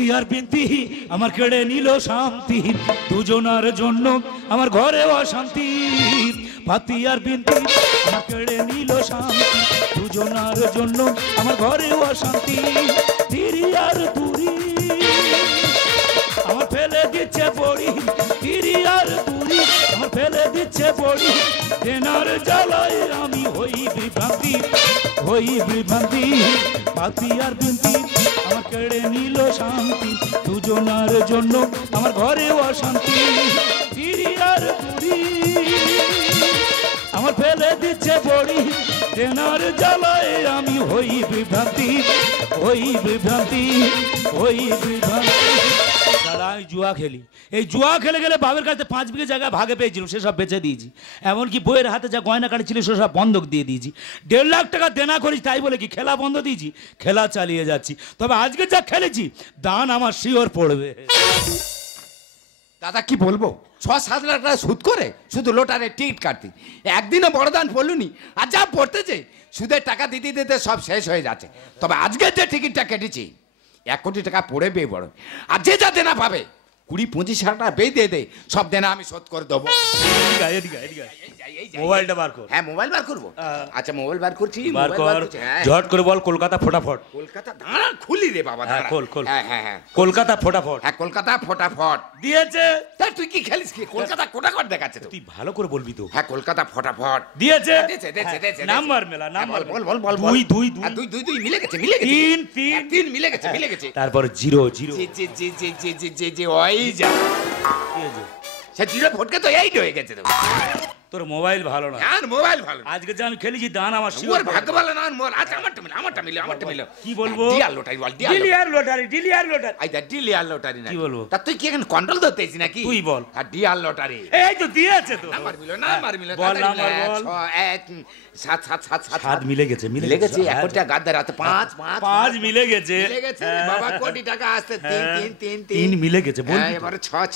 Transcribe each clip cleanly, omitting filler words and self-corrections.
পাতি আর বিনতি আমার কেড়ে নিল শান্তি, দুজনার জন্য আমার ঘরে অশান্তি। পাতি আর বিনতি আমার কেড়ে নিল শান্তি, দুজনার জন্য আমার ঘরে অশান্তি। তিরি আর তুরি আমার ফেলে দিচ্ছে বড়ি, তিরি আর তুরি আমার ফেলে দিচ্ছে বড়ি। দেনার জ্বালায় আমি হই বিভ্রান্তি, হই বিভ্রান্তি। পাতি আর বিনতি আমার কেড়ে নিল শান্তি, দুজনার জন্য আমার ঘরে অশান্তি। তিরি আর তুরি আমার ফেলে দিচ্ছে বড়ি, দেনার জ্বালায় আমি হই বিভ্রান্তি, হই বিভ্রান্তি, হই বিভ্রান্তি। দাদা আমি জুয়া খেলি, এই জুয়া খেলে গেলে বাবার কাছে 5 বিঘে জায়গা ভাগে পেয়েছিলাম, সেসব বেচে দিয়েছি। এমনকি বইয়ের হাতে যা গয়না কাটি ছিল সেসব বন্ধক দিয়ে দিয়েছি। 1.5 লাখ টাকা দেনা করিস, তাই বলে কি খেলা বন্ধ দিয়েছি? খেলা চালিয়ে যাচ্ছি। তবে আজকে যা খেলেছি দান আমার শিওর পড়বে। দাদা কি বলবো, 6-7 লাখ টাকা সুদ করে শুধু লোটারে টিকিট কাটতি, একদিনও বড় দান পড়লুনি। আর যা পড়তেছে সুদের টাকা দিতে দিতে সব শেষ হয়ে যাচ্ছে। তবে আজকে যে টিকিটটা কেটেছি 1 কোটি টাকা পড়ে বে বড়। আর যে যা দেনা পাবে 20-25 হাজার টাকা বে দিয়ে দে, সব দেনা আমি শোধ করে দেবো। মোবাইলটা বার কর। হ্যাঁ মোবাইল বার করবো। আচ্ছা মোবাইল বার করছি, বার কর। ঝট করে বল কলকাতা ফটাফট। কলকাতা দাঁড়া খুলি রে বাবা, হ্যাঁ খোল খোল। হ্যাঁ হ্যাঁ হ্যাঁ কলকাতা ফটাফট। হ্যাঁ কলকাতা ফটাফট দিয়েছে। তা তুই কি খেলিস কি? কলকাতা কোটাকট দেখাচ্ছে তো। তুই ভালো করে বলবি তো। হ্যাঁ কলকাতা ফটাফট দিয়েছে। দিয়েছে। নাম্বার মেলা, নাম্বার বল বল বল। 2 মিলে গেছে, মিলে গেছে। 3 মিলে গেছে, মিলে গেছে। তারপর 0 0 জি ওই যা সে 0 ফটকে তো 8 হয়ে গেছে তো। তোর মোবাইল ভালো না। আর মোবাইল ভালো। আজকে যে আমি খেলেছি দান আমার শিওর। ওর ভাগ্য ভালো না। মোর আচ্ছা আমারটা মিলে। কি বলবো? ডিয়ার লটারি বল। Dear lottery, Dear lottery. আইদা ডিলিয়ার লটারি না। কি বলবো? তা তুই কি এখন কন্ট্রোল ধরতেছিস নাকি? তুই বল। আর ডিয়ার লটারি। এই তো দিয়েছে তো। নাম্বার মিলো। বল নাম্বার বল। 7 মিলে গেছে, মিলে গেছে। 1 কোটি টাকা গাদ্দার হাতে 5 মিলে গেছে। মিলে গেছে বাবা, কোটি টাকা আসছে 3 মিলে গেছে। বল এবারে 6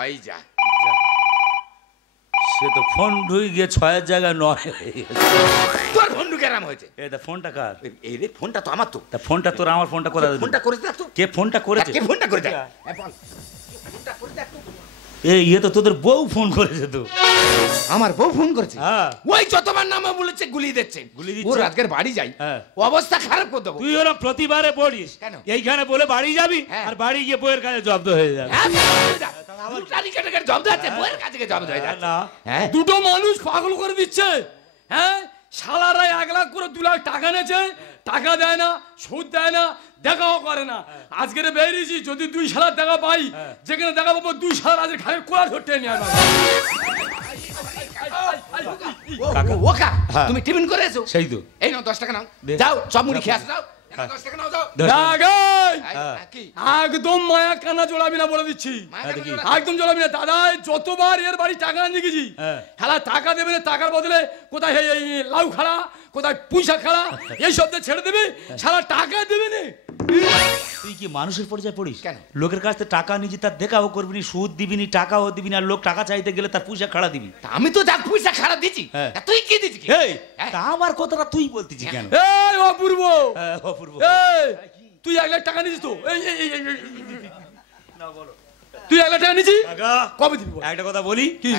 ওই যা। সে তো ফোন ঢুই গিয়ে 6 এর জায়গায় 9 হয়ে গেছে। তোর ফোন ঢুকেরাম হয়েছে। এই দা ফোনটা কার? এই রে ফোনটা তো আমার তো। তা ফোনটা তোর, আমার ফোনটা কোথায়? ফোনটা করে দে তো। কে ফোনটা করেছে? কে ফোনটা করে দে? বল ফোনটা করে দে তো। এই তো তোদের বউ ফোন করেছে তো। আমার বউ ফোন করেছে? হ্যাঁ। ওই যতবার নাম বলেছে গুলি দিচ্ছে। ও রাতকের বাড়ি যাই, অবস্থা খারাপ করে দেবো। তুই ওরা প্রতিবারে পড়িস কেন? এইখানে বলে বাড়ি যাবি, আর বাড়ি গিয়ে বউয়ের কাছে জব্দ হয়ে যাবে। দুটো মানুষ পাগল করে দিচ্ছে। হ্যাঁ শালারা 1 লাখ করে 2 লাখ টাকা নেছে, টাকা দেয় না, সুদ দেয় না, দেখাও করে না। আজকের বেরিয়েছি, যদি 2 শালার দেখা পাই, যেখানে দেখা পাবো 2 শালার আজকে খালি কোলা ধরতে নিয়ে আসবে। তুমি টিফিন করে এসো। সেই তো। এই নাও 10 টাকা নাও, যাও সব মুড়ি খেয়ে আসো। যাও 10 টাকা নাও, যাও। একদম মায়া কানা জোড়াবি না বলে দিচ্ছি, একদম জোড়াবি না। দাদা যতবার এর বাড়ি টাকা আনিয়ে গেছি, হ্যাঁ টাকা দেবে না, টাকার বদলে কোথায় এই লাউ খাড়া, কোথায় পুঁইশাক খাড়া, এই সব ছেড়ে দেবে, সারা টাকা দেবে না। তুই কি মানুষের পরিচয় পড়িস? কেন? লোকের কাছ থেকে টাকা নিয়েছি, তার দেখাও করবি না, সুদ দিবি না, টাকাও দিবি না, আর লোক টাকা চাইতে গেলে তার পুঁইশাক খাড়া দিবি। আমি তো যা পয়সা খারাপ দিচ্ছি, তুই কি দিচ্ছিস? তা আমার কথাটা তুই বলতিছিস কেন? এই অপূর্ব, অপূর্ব তুই 1 লাখ টাকা নিয়েছিস তো? তুই 1 লাখ টাকা নিয়েছিস? কবে দিবি? একটা কথা বলি, কি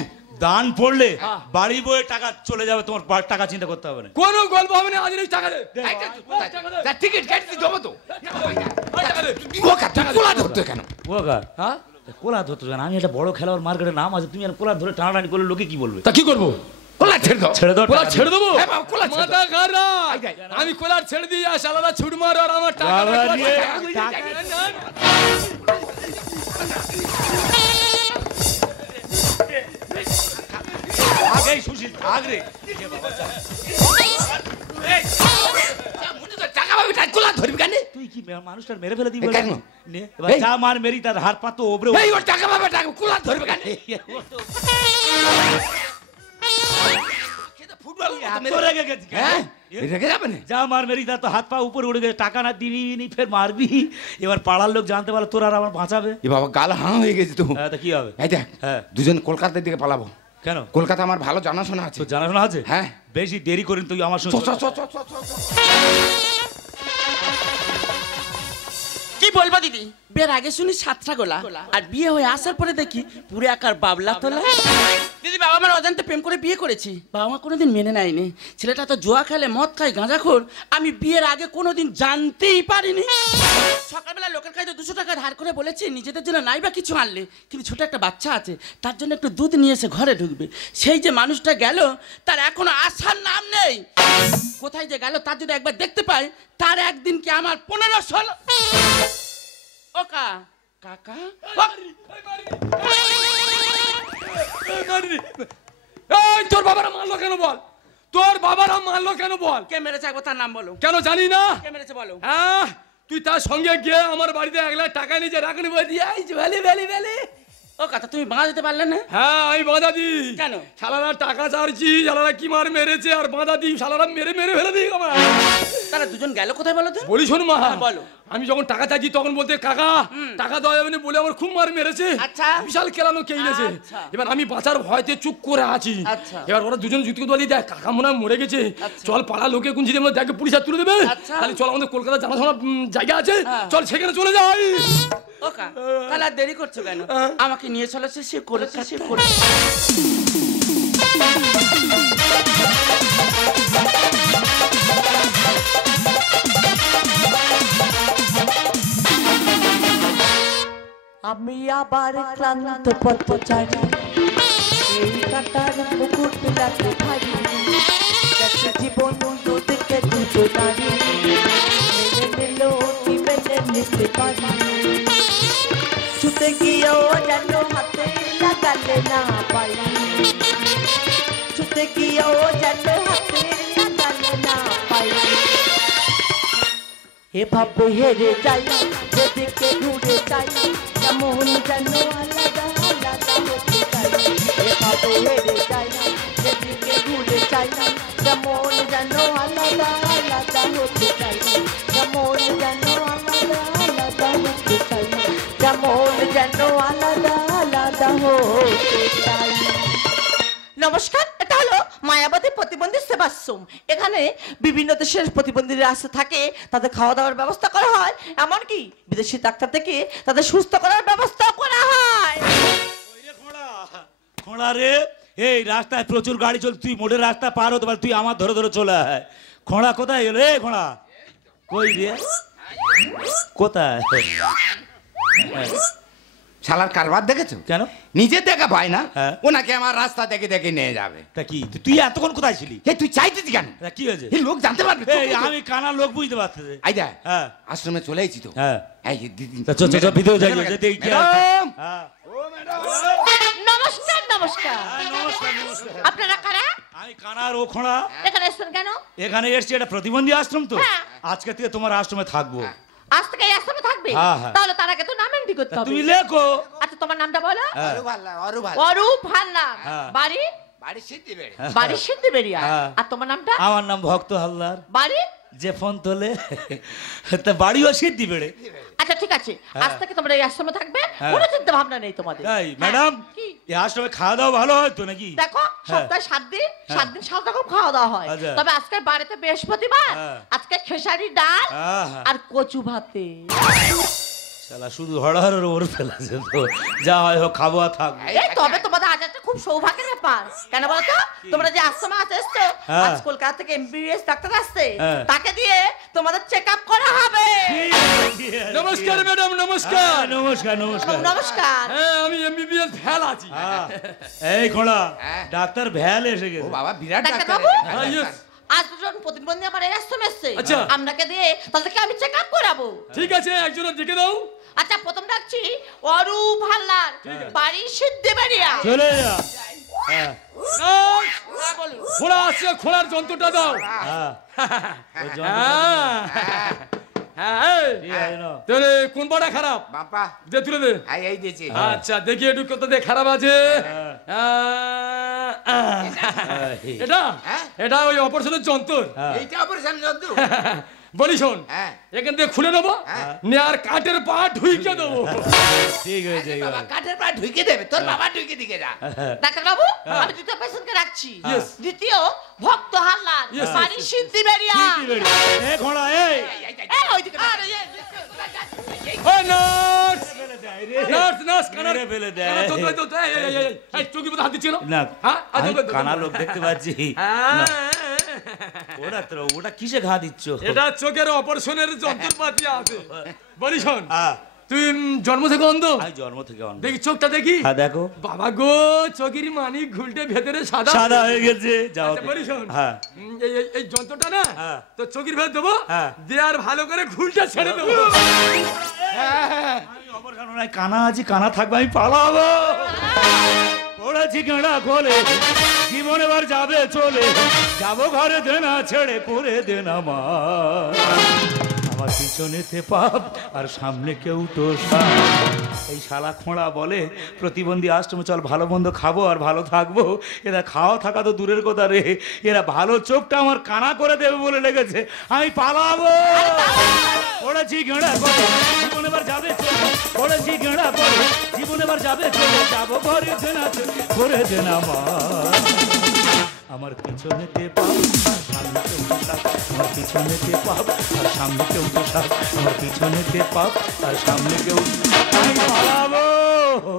দান পড়লে বাড়ি বয়ে টাকা চলে যাবে, তোমার টাকা চিন্তা করতে হবে না। কোনো গল্প হবে না, আজ টাকা দে। টিকিট কেটে দেবো তো। কোলা ধরতো কেন? হ্যাঁ কোলা ধরতো কেন? আমি একটা বড় খেলোয়াড়, মার্কেটের নাম আছে, তুমি কোলা ধরে টানাটানি করলে লোকে কি বলবে? তা কি করবো? কোলা ছেড়ে দাও, ছেড়ে দাও, কোলা ছেড়ে দেবো। মাথা খারাপ, আমি কোলা ছেড়ে দিয়ে শালারা ছুট মার, আর আমার টাকা আগেই সুশীল আগরে টাকা পাবি, কোলা ধরবি কেন? তুই কি মানুষটার মেরে ফেলে দিবি? যা মার মেরি তার হাত পা তো ওপরে। টাকা পাবে, টাকা কোলা ধরবি কেন? যা মার মেরি তার তো হাত পা উপরে উঠে গেছে, টাকা না দিবি নি, ফের মারবি। এবার পাড়ার লোক জানতে পারলো তোর আর আমার বাঁচাবে। এ বাবা গাল হাঁ হয়ে গেছে তো। কি হবে? দুজন কলকাতার দিকে পালাবো। কেন? কলকাতা আমার ভালো জানাশোনা আছে। জানাশোনা আছে? হ্যাঁ। বেশি দেরি করিন, তুই আমার সঙ্গে বলবো দিদি, বিয়ের আগে শুনি 7টা গোলা, আর বিয়ে হয়ে আসার পরে দেখি পুরো একার বাবলা তোলা। দিদি, বাবা আমার অজান্তে প্রেম করে বিয়ে করেছি, বাবা মা কোনোদিন মেনে নেয়নি। ছেলেটা তো জুয়া খেলে, মদ খায়, গাঁজাখোর। আমি বিয়ের আগে কোনোদিন জানতেই পারিনি। সকালবেলা লোকের কাছে 200 টাকা ধার করে বলেছি নিজেদের জন্য নাই বা কিছু আনলে, কিন্তু ছোট একটা বাচ্চা আছে, তার জন্য একটু দুধ নিয়ে এসে ঘরে ঢুকবে। সেই যে মানুষটা গেল, তার এখনো আসার নাম নেই। কোথায় যে গেল তার যদি একবার দেখতে পাই, তার একদিন কি আমার 15-16। ও কাকা, এই তোর বাবারা মারলো কেন বল? তোর বাবারা মারলো কেন বল? কে মেরেছে একবার তার নাম বলো। কেন জানি না? কে মেরেছে বলো। হ্যাঁ, তুই তার সঙ্গে গিয়ে আমার বাড়িতে 1 লাখ টাকা নিয়ে রাখনি বলে দিয়ে আইছ। ভ্যালি ও কথা, তুমি বাঁধা দিতে পারলে না? হ্যাঁ, আমি বাঁধা দিই। কেন? শালারা টাকা চাইছি, শালারা কি মার মেরেছে, আর বাঁধা দিই, শালারা মেরে ফেলে দিই আমার। তারা দুজন গেল কোথায় বলো তো? বলি শোন মা, বলো। আমি যখন টাকা চাইছি তখন বলতে কাকা টাকা দেওয়া যাবে না বলে আমার খুব মার মেরেছে। আচ্ছা। বিশাল কেলানো কেইলেছে। আচ্ছা। এবার আমি বাঁচার ভয়তে চুপ করে আছি। আচ্ছা। এবার ওরা দুজন যুক্তি বলি দেখ কাকা মনে হয় মরে গেছে, আচ্ছা। চল পাড়া লোকে কোন জিনিস দেখে পুলিশ হাত তুলে দেবে। আচ্ছা। তাহলে চল আমাদের কলকাতা জানাশোনা জায়গা আছে, হ্যাঁ। চল সেখানে চলে যাই। ওকা, তাহলে আর দেরি করছো কেন? আমাকে নিয়ে চলো, সে করেছে, সে করে। আমি আবার ক্লান্ত পথচারী, এই কাটার মুকুট লাগতে ভারী, গেছে জীবন দুদিকে দুটো নারী, মেনে নিল কি মেনে নিতে পারি, ছুটে গিয়েও যেন হাতে লাগালে না পাই, ছুটে গিয়েও যেন হাতে লাগালে না পাই, এভাবে হেরে যাই, যেদিকে ঘুরে যাই, কেমন যেন আলাদা আলাদা হতে চাই, এভাবে হেরে যাই, যেদিকে ঘুরে যাই, কেমন যেন আলাদা আলাদা হতে চাই, কেমন যেন আলাদা আলাদা হতে চাই, কেমন যেন আলাদা আলাদা হতে চাই। নমস্কার, এটা হলো মায়াবতী প্রতিবন্ধী সেবাশ্রম। এখানে বিভিন্ন দেশের প্রতিবন্ধীরা আসতে থাকে, তাদের খাওয়া দাওয়ার ব্যবস্থা করা হয়, এমনকি বিদেশি ডাক্তার থেকে তাদের সুস্থ করার ব্যবস্থা করা হয়। খোঁড়া রে, এই রাস্তায় প্রচুর গাড়ি চল, তুই মোড়ের রাস্তা পার হতে পার, তুই আমার ধরে ধরে চলে আয়। খোঁড়া কোথায় গেল? এ খোঁড়া কই রে, কোথায়? শালার কারবার দেখেছো? কেন? নিজে দেখা পায় না, হ্যাঁ। ওনাকে আমার রাস্তা দেখে দেখে নিয়ে যাবে। তা কি তুই এতক্ষণ কোথায় ছিলি? এ তুই চাইতেছি কেন? তা কি হয়েছে? এই লোক জানতে পারবে? এই আমি কানা লোক বুঝতে পারতেছে। আই দেখ, হ্যাঁ আশ্রমে চলে এসেছি তো। হ্যাঁ, এই দিদি, তা চল চল চল, ভিতরে যাই, যেতে কি আছে? ম্যাডাম! হ্যাঁ, নমস্কার নমস্কার, নমস্কার নমস্কার। আপনারা কারা? আমি কানার ও খোঁড়া। এখানে এসেছেন কেন? এখানে এসছি, এটা প্রতিবন্ধী আশ্রম তো, হ্যাঁ। আজকে থেকে তোমার আশ্রমে থাকবো। আজ থেকে এই আশ্রমে থাকবে? হ্যাঁ, হ্যাঁ। তাহলে তার আগে তো নাম এন্ট্রি করতে তা হবে। তুমি লেখো। আচ্ছা, তোমার নামটা বলো। হ্যাঁ। অরূপ হালদার। হ্যাঁ। বাড়ি? বাড়ি সিদ্ধি বেড়ে। বাড়ি সিদ্ধিবেড়িয়া। হ্যাঁ। আর তোমার নামটা? আমার নাম ভক্ত হালদার। বাড়ি? যে ফোন তোলে তা বাড়িও সিদ্ধি বেড়ে। আচ্ছা ঠিক আছে, আজ থেকে তোমরা এই আশ্রমে থাকবে, হ্যাঁ। কোনো চিন্তা ভাবনা নেই তোমাদের। তাই ম্যাডাম, হ্যাঁ, কি? এই আশ্রমে খাওয়া দাওয়া ভালো হয় তো নাকি? দেখো, সপ্তাহে 7 দিন, 7 দিন 7 রকম খাওয়া দাওয়া হয়। আচ্ছা। তবে আজকের বাড়িতে বৃহস্পতিবার, হ্যাঁ। আজকে খেসারি ডাল আহা। আর কচু ভাতে। শালা শুধু হড়হড়ের ওর ফেলেছে তো, যা হয় হোক, খাবো আর থাকবো। এই তবে তোমাদের আজ একটা খুব সৌভাগ্যের ব্যাপার। কেন বলো তো? তোমরা যে আশ্রমে এসেছো, হ্যাঁ। আজ কলকাতা থেকে এমবিবিএস ডাক্তার আসছে, হ্যাঁ। তাকে দিয়ে তোমাদের চেক আপ করা হবে। নমস্কার ম্যাডাম, নমস্কার। হ্যাঁ, নমস্কার নমস্কার। নমস্কার। হ্যাঁ, আমি এমবিবিএস ফেল আছি। হ্যাঁ। এই খোঁড়া, হ্যাঁ। ডাক্তার ভ্যাল এসে ও গেছে। বাবা, বিরাট ডাক্তার ডাক্তার। বাবু? হ্যাঁ, yes। আজ দুজন প্রতিবন্ধী আমার এই আশ্রমে এসছে, আচ্ছা। আপনাকে দিয়ে তাদেরকে আমি চেক আপ করাবো। ঠিক আছে, একজনের দেখে দাও। আচ্ছা, প্রথম ডাকছি অরূপ হালদার, বাড়ি সিদ্ধিবেড়িয়া। চলে যা। হ্যাঁ খোলা আসছে, খোলার যন্ত্রটা দাও। হ্যাঁ। ওই যন্ত্রটা হ্যাঁ, হ্যাঁ, ঠিক আছে নাও। তোরে কোন পাটা খারাপ? বাবা, দে তুলে দে। এই দিয়েছি। আচ্ছা, দেখি একটু কত দে খারাপ আছে। এটা হ্যাঁ? এটা ওই অপারেশনের যন্ত্র। হ্যাঁ। এইটা অপারেশন যন্ত্র। বলি শোন, হ্যাঁ। এখান থেকে খুলে নেবো, নে আর কাঠের পা ঢুকে দেবো। ঠিক হয়েছে বাবা কাঠের পা ঢুকে দেবে, তোর বাবা ঢুকে দিকে যা। ডাক্তারবাবু, আমি দ্বিতীয় পেশেন্টকে রাখছি। Yes. দ্বিতীয় ভক্ত হাল্লার, Yes, বাড়ি সিদ্ধি বেরিয়া। এ ঘোড়া এই এই ওইদিকে। আরে ওই নার্স, ফেলে দেয় রে। নার্স, নার্স, কানার মেরে ফেলে দেয়। কানার চোখ ধরে তো, এই চোখের মধ্যে হাত দিচ্ছিল না হ্যাঁ, আর আমি চোখে- কানা লোক দেখতে পাচ্ছি না, ওটা তো ওটা কিসে ঘা দিচ্ছ? এটা চোখের অপারেশনের যন্ত্রপাতি আছে। বলি শোন, হ্যাঁ, তুই জন্ম থেকে অন্ধ? আমি জন্ম থেকে অন্ধ। দেখি চোখটা দেখি। হ্যাঁ দেখো বাবা গো, চোখের মানিক ঘুলটে ভেতরে সাদা। সাদা হয়ে গেছে। যাও আচ্ছা, বলি শোন, হ্যাঁ এই যন্ত্রটা না হ্যাঁ। তো চোখের ভেতর দেবো, হ্যাঁ। দিয়ে আর ভালো করে ঘুলটা ছেড়ে দেবো। আমি অপারেশন নাই, কানা আছি, কানা থাকবে, আমি পালাবো। পড়েছি গাঁড়া খোলে, জীবন এবার যাবে চলে, যাবো ঘরে দেনা ছেড়ে করে দেনা মা। আমার পিছনেতে পাপ আর সামনে কেউ তো সাপ। এই শালা খোঁড়া বলে প্রতিবন্ধী আশ্রমে চল ভালো মন্দ খাবো আর ভালো থাকবো। এরা খাওয়া থাকা তো দূরের কথা রে, এরা ভালো চোখটা আমার কানা করে দেবে বলে লেগেছে, আমি পালাবো। পড়েছি গেঁড়া করে, জীবন এবার যাবে চলে, পড়েছি গেঁড়া করে, জীবন এবার যাবে চলে, যাবো ঘরে দেনা করে দেনা মা। আমার পিছনেতে পাপ আর সামনে কেউ তো সাপ, আমার পিছনেতে পাপ আর সামনে কেউ তো সাপ, আমার পিছনেতে পাপ আর সামনে কেউ, আমি পালাবো।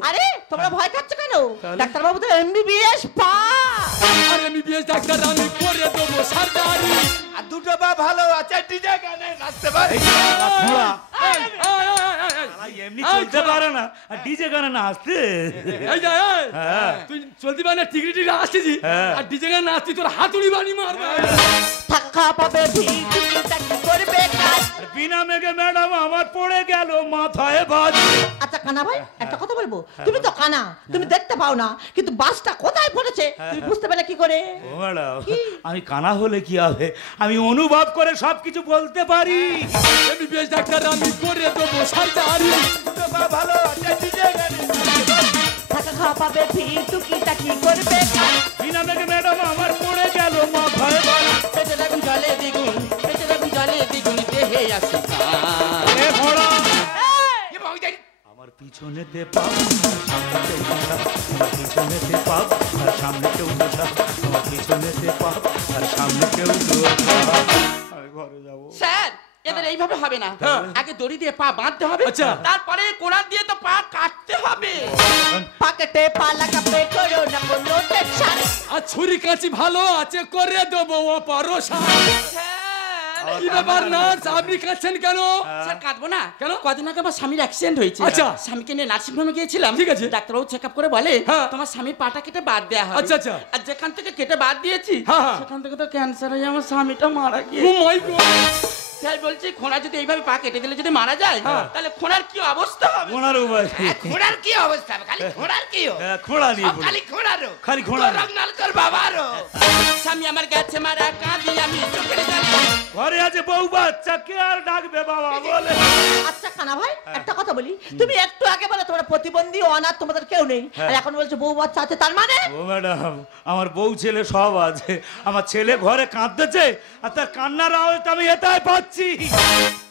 আরে তোমরা ভয় খাচ্ছ কেন? ডাক্তারবাবু তো এমবিবিএস পাস। আর MBBS ডাক্তার আমি করে দেবো সার্জারি। আর দুটো পা ভালো আছে, ডিজে গানে নাচতে পারে। এই শালা খোঁড়া, এই, শালা এমনি চলতে পারে না আর ডিজে গানে নাচতে। এই যা, এই। হ্যাঁ। তুই চলতি মানে টিকরি টিকরি আসতেছি হ্যাঁ। আর ডিজে গান নাচতি, তোর হাতুড়ি বানি মারবে। থাকা পাবে ভিড়টা কি করবে কাজ? আর বিনা মেঘে ম্যাডাম আমার পড়ে গেল মাথায় বাজ। আচ্ছা কানা ভাই, একটা কথা বলবো, তুমি তো কানা, তুমি দেখতে পাও না, কিন্তু বাসটা কোথায় পড়েছে তুমি বুঝতে পারলে কি করে? ও ম্যাডাম, আমি কানা হলে কি হবে, আমি অনুভব করে সবকিছু বলতে পারি। MBBS ডাক্তার আমি করে দেবো সার্জারি। দুটো পা ভালো আছে, ডিজে গানে নাচতে পারে। থাকা খাওয়া পাবে ভিড়টা কি করবে কাজ? বিনা মেঘে ম্যাডাম আমার পড়ে গেল মাথায় বাজ। পেটে রাখুন জলে দ্বিগুণ, পেটে রাখুন জলে দ্বিগুণ, দেহে আসে কাজ। এ ঘোড়া, এ বাবু যাই। আমার পিছনেতে পাপ আর সামনে কেউ তো সাপ, আমার পিছনেতে পাপ আর সামনে কেউ তো সাপ, আমার পিছনেতে পাপ আর সামনে কেউ তো সাপ। আমি ঘরে যাবো। স্যার, এদের এইভাবে হবে না, আগে দড়ি দিয়ে পা বাঁধতে হবে, আচ্ছা। তারপরে কোড়াল দিয়ে তো পা কাটতে হবে। পকেটে পালা কাপে করো না কোনো টেনশন। আর ছুরি কাঁচি ভালো আছে, করে দেবো অপারেশন। স্যার, কি ব্যাপার নার্স, আপনি কাঁদছেন কেন? স্যার কাঁদবো না কেন? কদিন আগে আমার স্বামীর অ্যাক্সিডেন্ট হয়েছে। আচ্ছা। স্বামীকে নিয়ে নার্সিংহোমে গিয়েছিলাম। ঠিক আছে। ডাক্তারবাবু চেক আপ করে বলে হ্যাঁ। তোমার স্বামীর পাটা কেটে বাদ দেওয়া হবে। আচ্ছা, আচ্ছা। আর যেখান থেকে কেটে বাদ দিয়েছি হ্যাঁ, হ্যাঁ। সেখান থেকে তো ক্যান্সার হয়ে আমার স্বামীটা মারা ও গিয়েছে। মাই গড। তাই বলছি খোঁড়া যদি এইভাবে পা কেটে দিলে যদি মারা যায় তাহলে খোঁড়ার কি অবস্থা হবে? ঘোড়ার উপায় কি? ঘোড়ার কি অবস্থা হবে? খালি ঘোড়ার কি ও? হ্যাঁ, খোঁড়া নিয়ে সব পড়ি। খালি ঘোড়ারও। খালি ঘোড়া। তোর রঙ্গনালকর বাবারও। স্বামী আমার গেছে মারা, কাঁদি আমি চোখের জলে। ঘরে আছে বউ বাচ্চা, কে আর ডাকবে বাবা বলে। আচ্ছা কানা ভাই, একটা কথা বলি, তুমি একটু আগে বলে তোমরা প্রতিবন্ধী অনাথ, তোমাদের কেউ নেই, আর এখন বলছো বউ বাচ্চা আছে, তার মানে? ও ম্যাডাম, আমার বউ ছেলে সব আছে, আমার ছেলে ঘরে কাঁদতেছে আর তার কান্নার আওয়াজ আমি এটাই পাচ্ছি।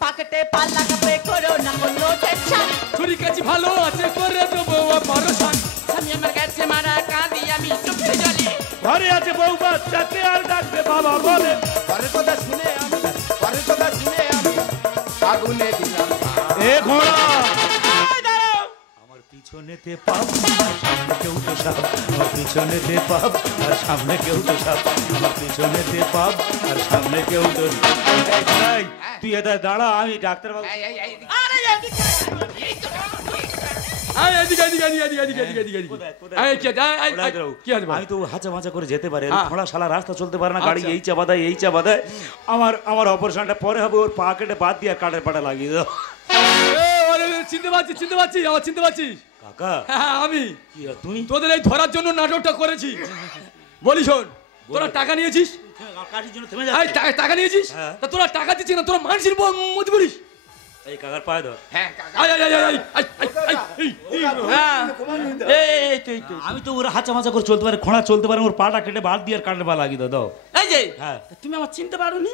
পকেটে পালা কাপে করো না কোনো টেনশন। ছুরি কাঁচি ভালো আছে, করে দেবো অপারেশন। স্বামী আমার গেছে মারা, কাঁদি আমি চোখের জলে। ঘরে আছে বউ বাচ্চা, কে আর ডাকবে বাবা বলে। পরের কথা শুনে আমি, পরের কথা শুনে আমি আগুনে দিলাম পা। এ ঘোড়া, আমার পিছনেতে পাপ আর সামনে কেউ তো সাপ, আমার পিছনেতে পাপ আর সামনে কেউ তো সাপ, আমার পিছনেতে পাপ আর সামনে কেউ তো সাপ। এই, তুই এটা দাঁড়া, আমি ডাক্তার বাবু। এই, এই, এই, আরে এদিকে এই, এদিকে, এদিকে, এদিকে, এদিকে, এদিকে, এদিকে, এদিকে, এদিকে। কোথায়, কোথায়? এই, কি আছে? এই, কোথায় দাঁড়াও? কি আছে বল? আমি তো হাঁচা মাচা করে যেতে পারি, হ্যাঁ। খোঁড়া শালা রাস্তা চলতে পারে না, গাড়ি আচ্ছা। এই চাপা দেয় এই চাপা দেয়। আমার অপারেশনটা পরে হবে, ওর পা কেটে বাদ দিয়ে কাঠের পাটা লাগিয়ে দাও। চিনতে পারছি, চিনতে পারছি, আমার চিনতে পারছি। কাকা, হ্যাঁ, আমি কি আর তুমি? তোদের এই ধরার জন্য নাটকটা করেছি। বলি শোন, তোরা টাকা নিয়েছিস? কাঠির জন্য থেমে এই যাচ্ছে। টাকা নিয়েছিস? হ্যাঁ। তা তোরা টাকা দিচ্ছিস না, তোরা মানুষের মধ্যে বলিস। এই কাকার পায়ে ধর। হ্যাঁ, কাকা। আয়, আয়, আয়, আয়, আয়, আয়, আয়, এই, হ্যাঁ, এই তো, এই তো। আমি তো ওরা হাঁচা মাচা করে চলতে পারে, খোঁড়া চলতে পারে, ওর পাটা কেটে বাদ দিয়ে আর কাঠের পা লাগিয়ে দাও। দাও। এই যে হ্যাঁ। তুমি আমার চিনতে পারোনি?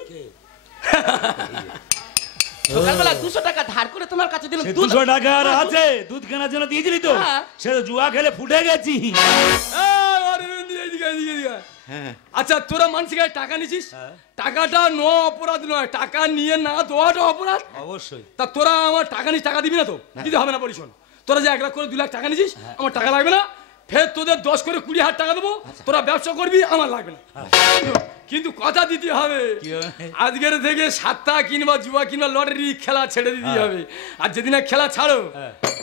সকালবেলা 200 টাকা ধার করে তোমার কাছে দিলাম দুধ 200 টাকা আর আছে দুধ কেনার জন্য দিয়েছিলি তো হ্যাঁ। সে তো জুয়া খেলে ফুটে গেছি। আচ্ছা তোরা মানুষকে টাকা নিছিস, টাকাটা নেওয়া অপরাধ নয়, টাকা নিয়ে না দেওয়াটা অপরাধ। অবশ্যই। তা তোরা আমার টাকা নিস, টাকা দিবি না তো? দিতে হবে না, বলি শোন, তোরা যে 1 লাখ করে 2 লাখ টাকা নিছিস, আমার টাকা লাগবে না, ফের তোদের 10 করে 20,000 টাকা দেবো, তোরা ব্যবসা করবি, আমার লাগবে না। কিন্তু কথা দিতে হবে, আজকের থেকে 7টা কিংবা জুয়া কিংবা লটারি খেলা ছেড়ে দিতে হবে। আর যেদিন খেলা ছাড়ো,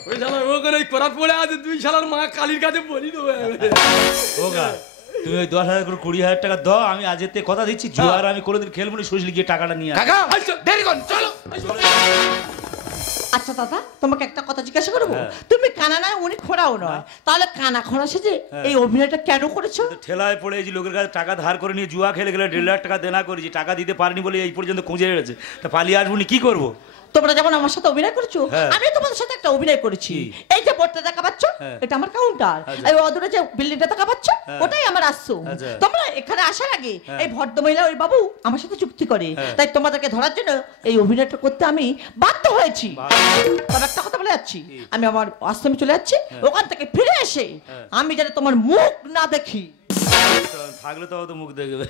ওই শালা ওখানে করাত পড়ে আছে, 2 শালার মা কালীর কাছে বলি দেবো। ওগা তুমি ওই 10,000 করে 20,000 টাকা দাও, আমি আজের থেকে কথা দিচ্ছি জুয়া আর আমি কোনোদিন খেলবো না, সুশীল গিয়ে টাকাটা নিয়ে আয়। কাকা দেরি করুন, চলো। আচ্ছা দাদা, তোমাকে একটা কথা জিজ্ঞাসা করবো, তুমি কানা নয়, উনি খোড়াও নয়, তাহলে কানা খোড়া সেজে এই অভিনয়টা কেন করেছো? তো ঠেলায় পড়ে এই যে লোকের কাছে টাকা ধার করে নিয়ে জুয়া খেলে গেলে 1.5 লাখ টাকা দেনা করেছি, টাকা দিতে পারিনি বলে এই পর্যন্ত খুঁজে রয়েছে। তা পালিয়ে আসবো নি, কি করবো? তোমরা যেমন আমার সাথে অভিনয় করেছো, হ্যাঁ। আমি তোমাদের সাথে একটা অভিনয় করেছি। কি? এই যে বোর্ডটা দেখা পাচ্ছ, হ্যাঁ। এটা আমার কাউন্টার। আচ্ছা। এই অদূরে যে বিল্ডিংটা দেখা পাচ্ছ, হ্যাঁ। ওটাই আমার আশ্রম। আচ্ছা। তোমরা এখানে আসার আগে হ্যাঁ। এই ভদ্রমহিলা ওই বাবু আমার সাথে চুক্তি করে, হ্যাঁ। তাই তোমাদেরকে ধরার জন্য এই অভিনয়টা করতে আমি বাধ্য হয়েছি। তবে একটা কথা বলে যাচ্ছি, আমি আমার আশ্রমে চলে যাচ্ছি, ওখান থেকে ফিরে এসে আমি যেন তোমার মুখ না দেখি। থাকলে তো তো মুখ দেখবে।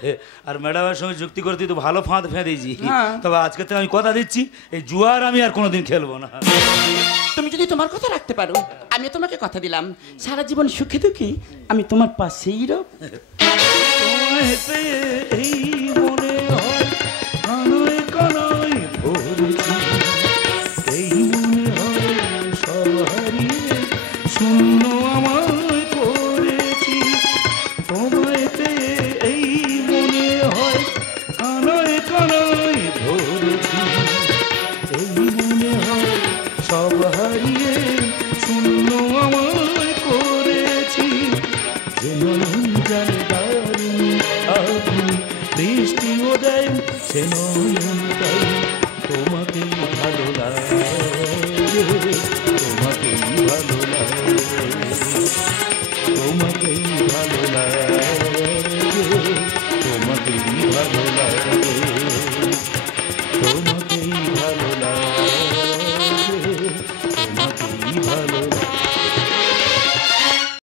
আর ম্যাডামের সঙ্গে যুক্তি করে তুই তো ভালো ফাঁদ ফেঁদেছি। হ্যাঁ। তবে আজকে তো আমি কথা দিচ্ছি এই জুয়ার আমি আর কোনোদিন খেলবো না। তুমি যদি তোমার কথা রাখতে পারো, আমি তোমাকে কথা দিলাম সারা জীবন সুখে দুঃখে আমি তোমার পাশেই রব। তোমায় পেয়ে এই